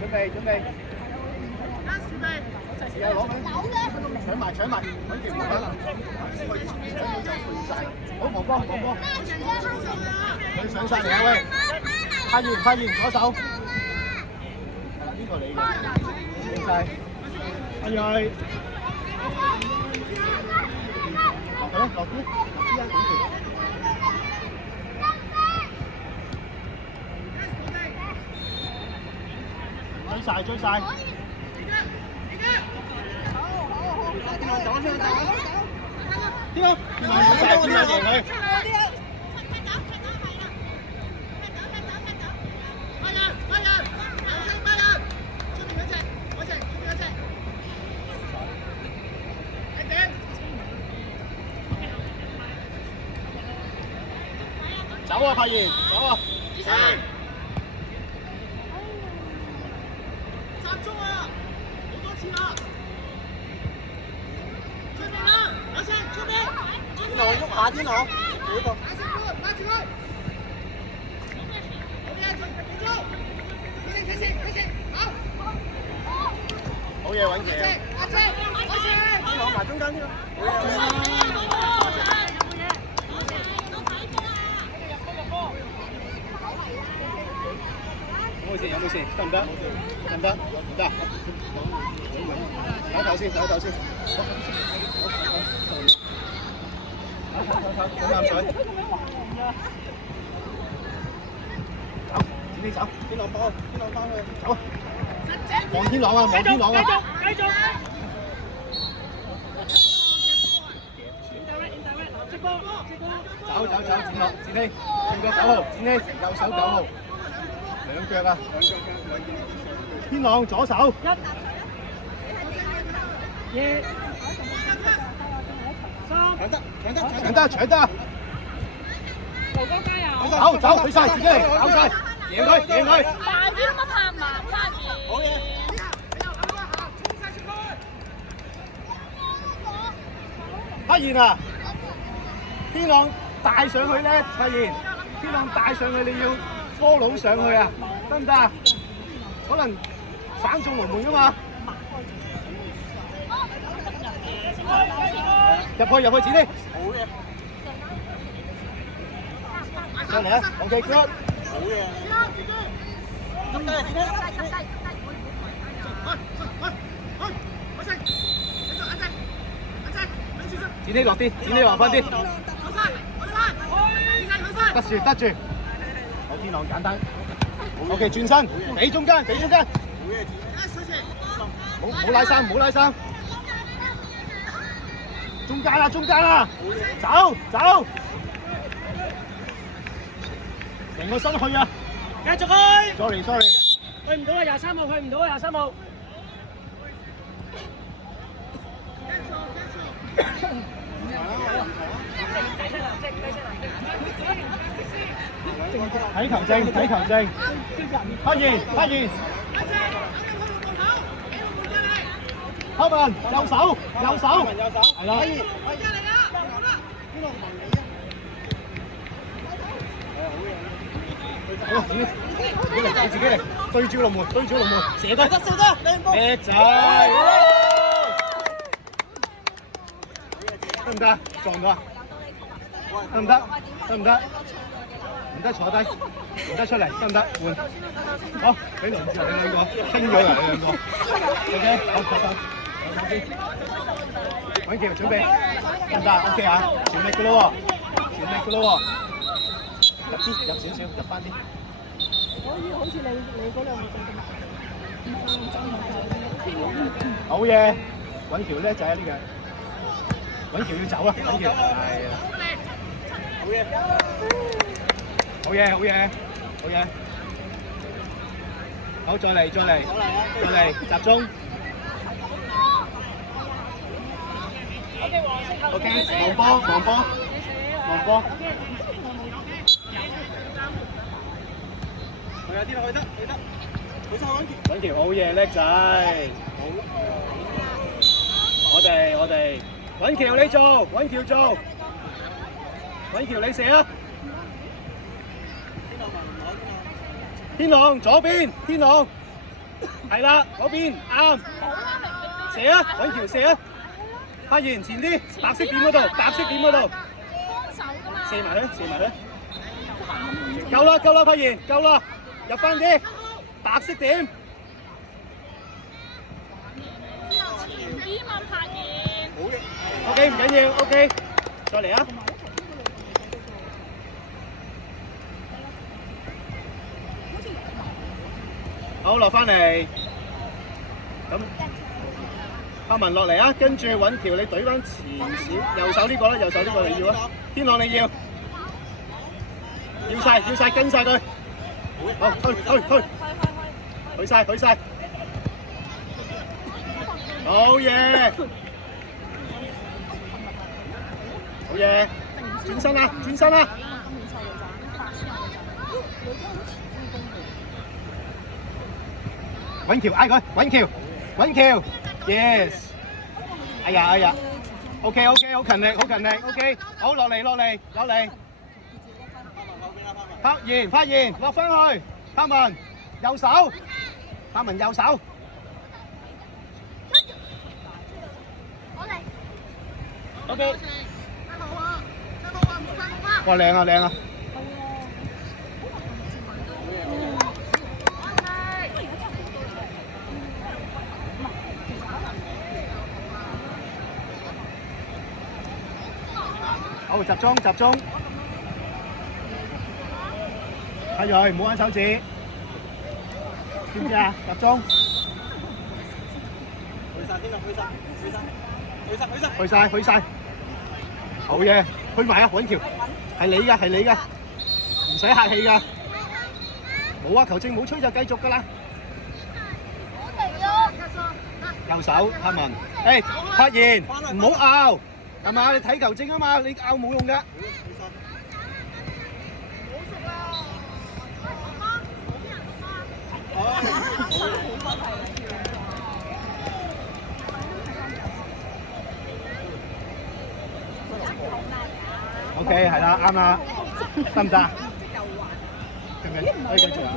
準備。試下攞佢，搶埋，揾條唔得，好黃波，佢上晒嚟啊喂！發現左手，係啦，呢個你嘅，上晒，阿睿，落啲啊，追晒。邊個？邊個贏佢？走啊！發現，走啊！集中啊！好多次啦！出邊啦！有聲，出邊！天狼喐下，天狼，呢個。拉住佢！好嘢，穩嘅。阿姐，天狼埋中間呢個。有冇事？得唔得？唔得。唞唞先。唞啖水。走，自己走。天狼翻去。走。望天狼啊！繼續。走，展希，轉腳9號，展希，右手9號。兩腳啊！天狼左手。1、2、3，搶得！哥哥加油！走，去晒自己嚟，搞晒，贏佢！快啲乜拍麻花兒！好嘢！發現啊！天狼帶上去咧，發現天狼帶上去，你要follow上去啊，得唔得啊？可能省中龍門噶嘛。入去，自己。好嘢。上嚟啊 ！OK good。好嘢。咁低，自己。展希落啲，展希橫翻啲。得住。好，天狼簡單。OK， 轉身，俾中間。冇拉生。中間啦。走。成個身去啊！繼續去。Sorry。去唔到啊！23號去唔到啊！23號。睇球證。發現。後文右手，係啦。好，自己嚟，對住龍門，射得，叻仔，得唔得？撞到啊？得唔得？唔得坐低，唔得出嚟，得唔得？換，好，俾輪住你兩個，傾咗啦你兩個 ，OK， 好，揾橋準備，得唔得 ？OK 啊，全力噶咯喎，入少少，入翻啲。好似你嗰兩個好嘢，揾橋叻仔啊呢個，揾橋要走啦，揾橋，係啊，好嘢，好再嚟，集中。OK， 望波。去啊！天去得，佢收揾橋，好嘢，叻仔。我哋揾橋你做，揾橋你射啊！天狼左邊，天狼係啦，嗰邊啱。射啊，揾條射啊！發現前啲白色點嗰度，白色點嗰度。射埋佢，射埋佢。夠啦，夠啦，發現夠啦，入翻啲白色點。OK 唔緊要 ，OK， 再嚟啊！好落翻嚟，咁柏文落嚟啊，跟住揾條你懟翻前少，右手呢個啦，右手呢個你要啊，天朗你要晒跟晒佢，好去晒，好嘢，好嘢，轉身啦！揾橋嗌佢，揾橋 ，yes， 哎呀 ，OK， 好勤力 ，OK， 好落嚟，有嚟，發現，落翻去，柏文右手，OK， 哇靚啊！好，集中，阿睿唔好玩手指，知唔知啊？集中，去晒，好嘢，去埋啊，揾橋，係你㗎，唔使客氣㗎，冇啊，球證冇吹就繼續㗎啦。右手，柏文，發現唔好拗。係嘛？你睇球證啊嘛，你拗冇用㗎。OK， 係啦，啱啦，得唔得？可以繼續啊。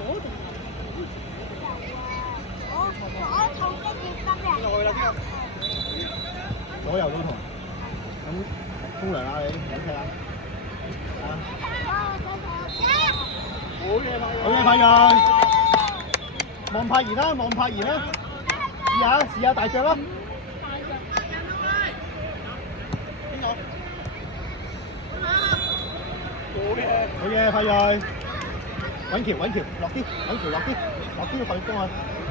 左右都同。咁沖涼啊你，飲踢啊！好嘢，派人！望柏然啦，試下大腳啦！好嘢，派人！揾橋，落啲，去幫佢。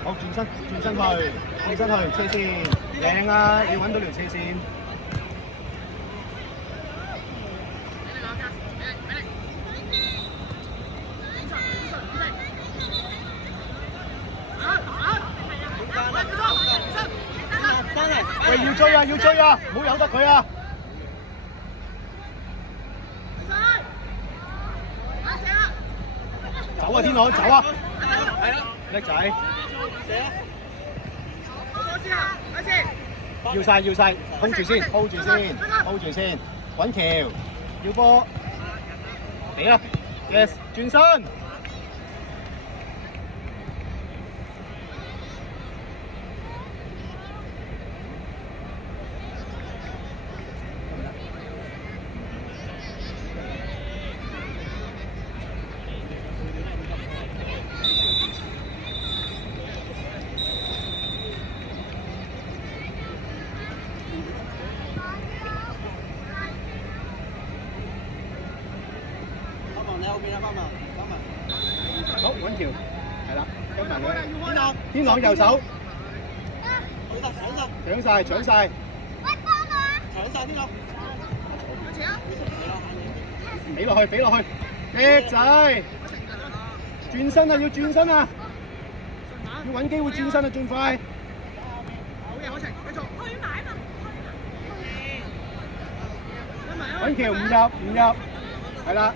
好，轉身去，車線，靚啊！要揾到條車線。喂，要追啊！唔好由得佢啊！走啊，天朗，走啊！叻仔！要晒，hold住先，揾橋，要波，嚟啦 ，yes， 轉身。好，揾條，係啦，跟埋佢。天朗右手，搶晒，搶晒。俾落去，叻仔！轉身啊，要轉身啊！要揾機會轉身啊，盡快！好嘢，可晴，繼續。揾橋唔入，係啦。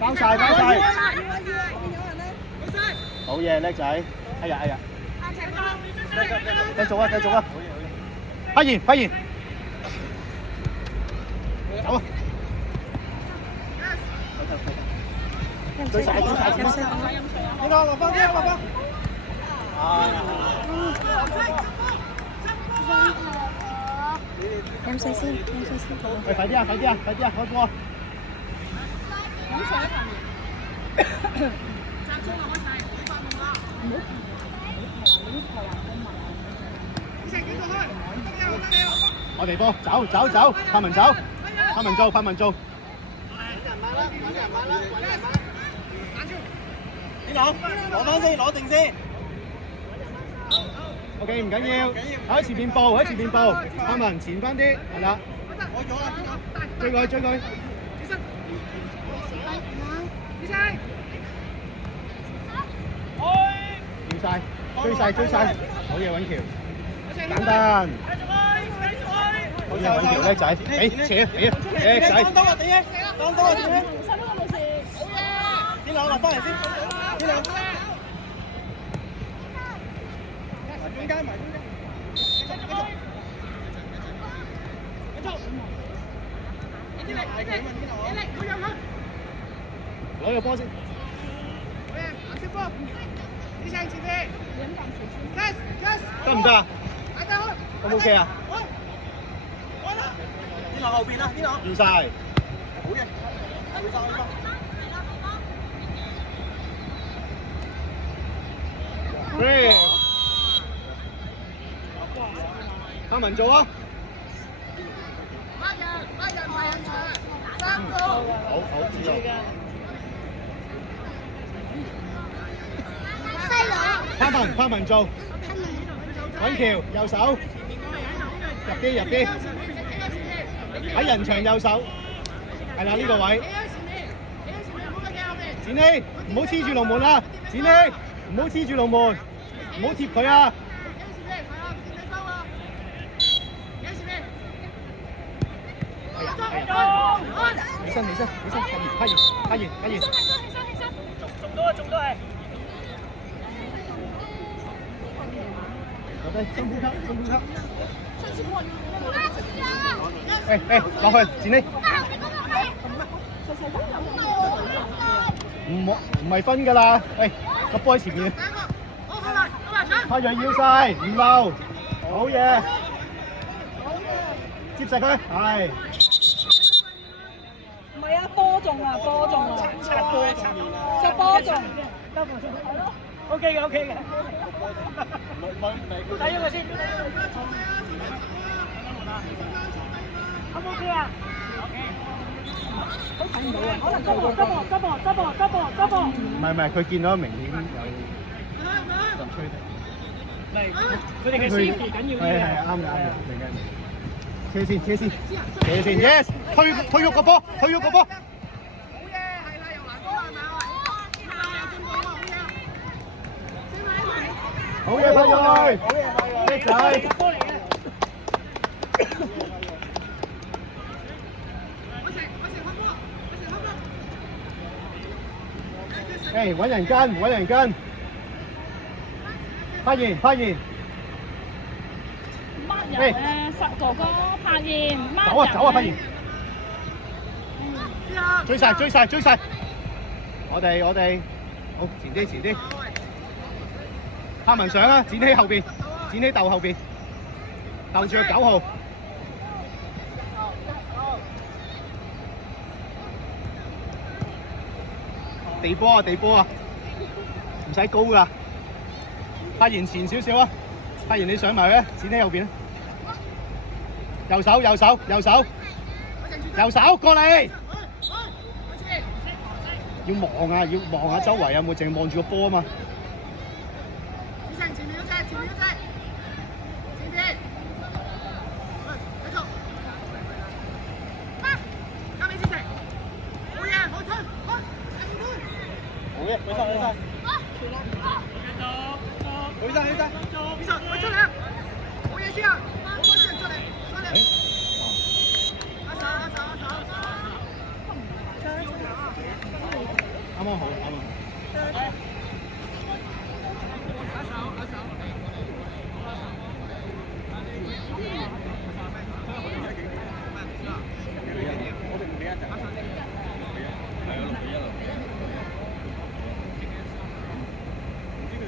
包晒，好嘢，叻仔！哎呀！繼續啊！發現，走啊！追晒，追晒，追晒！呢個落翻啲，落翻。飲水先，飲水先。喂，快啲啊！快啲啊！快啲啊！開波！飲水啊！集中落去晒，唔好發夢啦！我哋波，走走走，柏文走，柏文做，柏文做。邊度？攞翻先，攞定先。OK， 唔緊要，喺前面步，喺前面步，柏文前翻啲，係啦。追佢，追佢。要晒，追晒，追晒，好嘢，揾橋。簡單。好嘢，揾橋，叻仔，扯，叻仔。當多啊，點啊？當多啊，點啊？邊兩落翻嚟先？邊兩？埋中間，埋中間。攞個波先。得唔得啊？O 唔 OK 啊？邊落後邊啊？邊落？完晒。好嘅。Three。柏文做啊！好，知道。柏文做。揾橋，右手。入啲，入啲。喺人牆右手。係啦，呢個位。展希，唔好黐住龍門啊！展希，唔好黐住龍門，唔好貼佢啊！起身，起身，起身，拍完，仲多係。落低，深呼吸。落去，展希。唔係分㗎啦，喂，個波喺前面。太陽要晒，唔漏，好嘢。接實佢，係。唔係啊，波中啊，波中啊，隻波中。係咯。OK 嘅，OK 嘅。睇咗佢先。O 唔 OK 啊？都睇唔到啊，可能執波。唔係，佢見到明顯有就吹停。佢哋嘅先緊要啲嘅。係啱嘅，明嘅。車先 ，yes， 推喐個波，好嘢，係啦，又難波係咪啊？好嘢，派佢，叻仔。誒，揾人跟，發言。乜人啊？實哥哥拍現，走啊！發言。追晒！我哋，好前啲。柏文上啊！展希後邊，展希鬥後邊，鬥住個9號。地波啊！唔使高噶，柏言前少少啊！柏言你上埋咧，展希後邊啊！右手過嚟，要望下周圍有冇，淨係望住個波啊嘛。好嘅，舉晒。啱啱好。